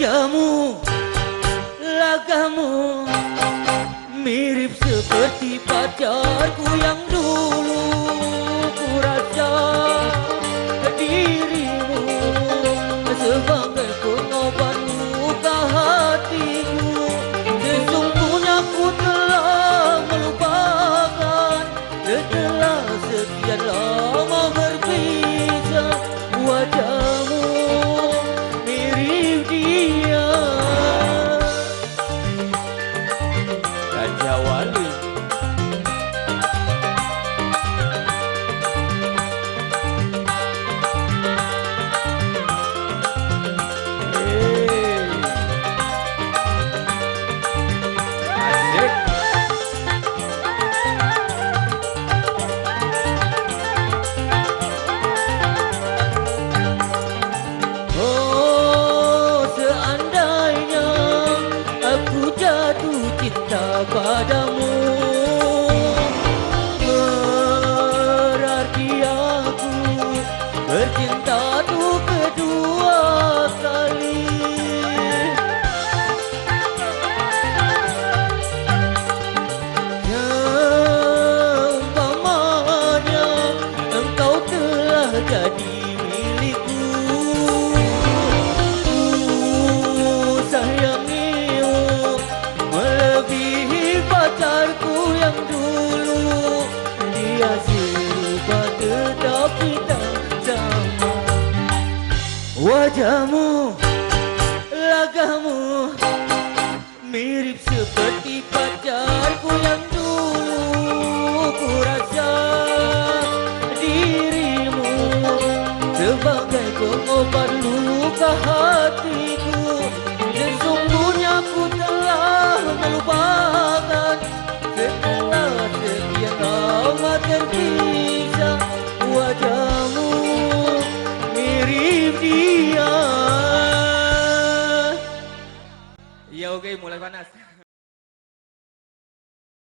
Wajahmu, lagamu mirip seperti pacarku yang dulu ku rasa. Dirimu sebagai pengobat luka hatiku. Sesungguhnya ku telah melupakan setelah sekian lama berpisah. Wajahmu mirip dia. Raja Wali. Padamu berarti aku bercinta tuh kedua kali. Seumpamanya engkau telah jadi milikku, sayangimu melebihi pacarku yang dulu. Dia serupa tetapi tak sama. Wajahmu, lagamu mirip seperti pacarku yang dulu ku rasa. Dirimu sebagai pengobat luka hatiku. Sesungguhnya ku telah melupakan setelah sekian lama terpisah. Wajahmu mirip dia. Ya oke, mulai panas.